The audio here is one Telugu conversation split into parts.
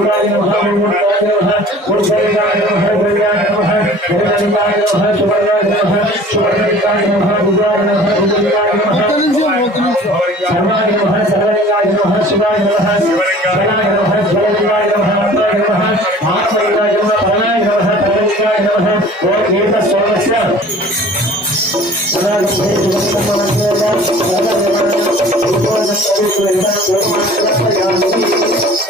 गुरुवाय नमः गुरुवाय नमः गुरुवाय नमः गुरुवाय नमः गुरुवाय नमः सुवर्णाय नमः सुवर्णाय नमः गुरुवाय नमः गुरुवाय नमः सर्वाय नमः सर्वलिंगाय नमः शिवाय नमः शिवलिंगाय नमः शिवलिंगाय नमः अम्बाय नमः महात्मलिंगाय नमः परमाय नमः परमलिंगाय नमः ओम एत सर्वस्य अनागत भूत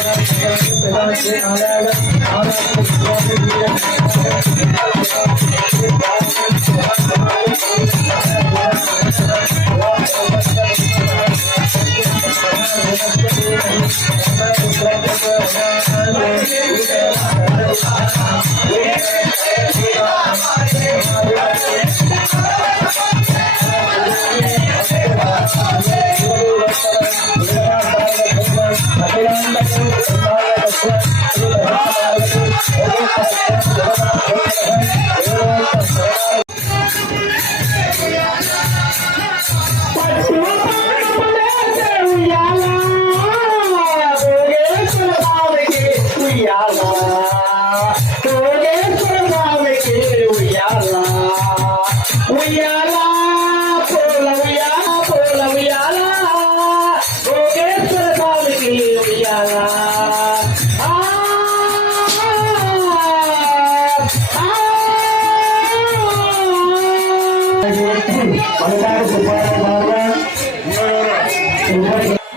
Thank you.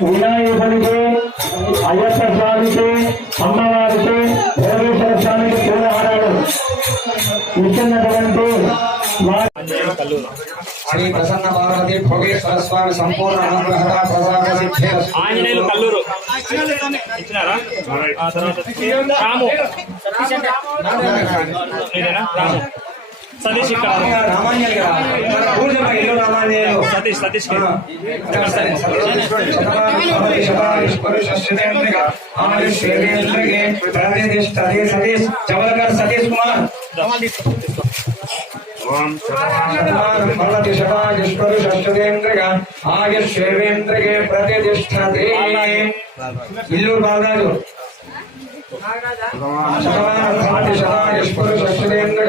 వినాయకుడికి అయ్యప్ప స్వామికి అమ్మవారికి భువనేశ్వర స్వామికి పూలహారాలు వారి శ్రీ ప్రసన్న పార్వతి భోగేశ్వర స్వామి సంపూర్ణ అనుగ్రహ ప్రసాద సిద్ధి ఆంజనేయులు కల్లూరు. ఇచ్చినారా? ఆ తర్వాత రాము. రాము. సతీష్ ఇక్కడ. ఇల్లు సతీష్ సతీష్ చవలకర్ సతీష్ కుమార్. భవతి శతాయుష్పరు షష్ఠేంద్రియ ఆయుష్యేంద్రియ भगवान स्पर्शेन्द्र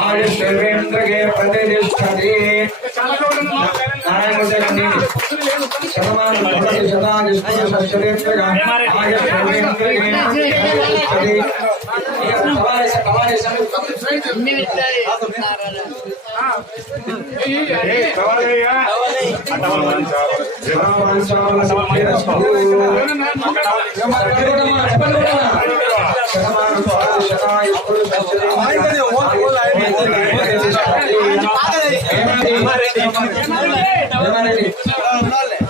आयुष्वेन्द्र के पदे निष्ठति नारायण जगन्नी भगवान भगवती सदा स्पर्शेन्द्र आयुष्वेन्द्र के पदे निष्ठति కమాలేశ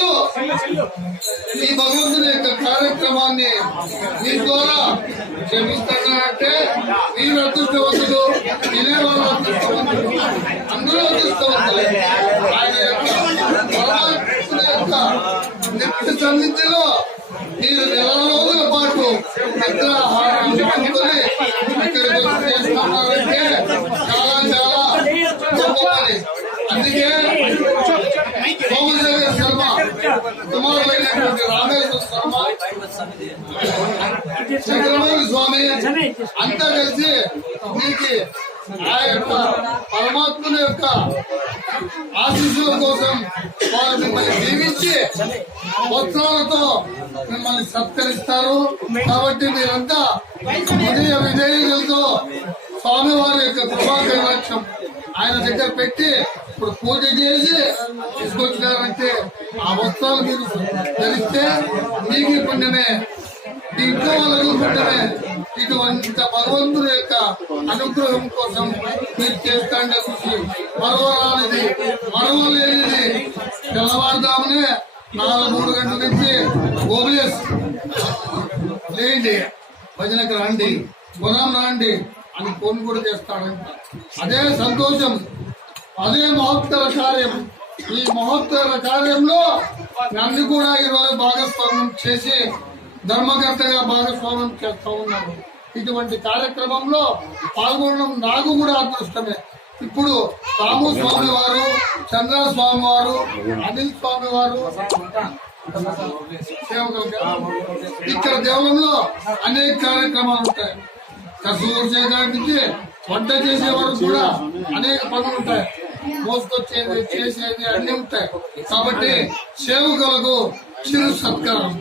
ఈ భగవంతుని యొక్క కార్యక్రమాన్ని మీ ద్వారా క్షమిస్తున్నారంటే మీరు అదృష్టవంతులు వినేవాళ్ళు అదృష్టవంతులు. అందరూ అదృష్టవంతులు. ఆయన యొక్క పరమాత్ముని యొక్క నిత్య సన్నిధిలో మీరు నెల రోజుల పాటు నిద్రాహారం అందుకొని ఇక్కడికి వచ్చి చేస్తున్నారంటే కుమారులైనటువంటి రామేశ్వర శర్మ స్వామి అంతా కలిసి మీకు ఆ యొక్క పరమాత్ముని యొక్క ఆశీస్సుల కోసం వారు మిమ్మల్ని దీవించి వస్త్రాలతో మిమ్మల్ని సత్కరిస్తారు. కాబట్టి మీరంతా ఉదయ విధేయులతో స్వామివారి యొక్క కృపా కైవక్షం ఆయన దగ్గర పెట్టి ఇప్పుడు పూజ చేసి తీసుకొచ్చినారంటే ఆ వస్త్రాలు మీరు ధరిస్తే మీకు పుణ్యమే మీ ఇంట్లో వాళ్ళకు పుణ్యమే ఇటువంటి భగవంతుడి యొక్క అనుగ్రహం కోసం మీరు చేస్తాండే కృషి మరవరానిది మరవలేనిది తెల్లవారుదామనే నాలుగు మూడు గంటల నుంచి ఓబిఎస్ లేండి భజనకు రండి గుణం రండి అని ఫోన్ కూడా చేస్తాడంట. అదే సంతోషం అదే మహోత్తర కార్యం. ఈ మహోత్తర కార్యంలో నన్ను కూడా ఈరోజు భాగస్వామ్యం చేసి ధర్మకర్తగా భాగస్వామ్యం చేస్తా ఉన్నారు. ఇటువంటి కార్యక్రమంలో పాల్గొనడం నాకు కూడా అదృష్టమే. ఇప్పుడు రాము స్వామి వారు చంద్ర స్వామి వారు అనిల్ స్వామి వారు ఇక్కడ దేవాలయంలో అనేక కార్యక్రమాలు ఉంటాయి. కసూరు చేయడానికి వంట చేసే వరకు కూడా అనేక పనులు ఉంటాయి. మోసుకొచ్చేది చేసేది అన్ని ఉంటాయి. కాబట్టి సేవకులకు చిరు సత్కారం.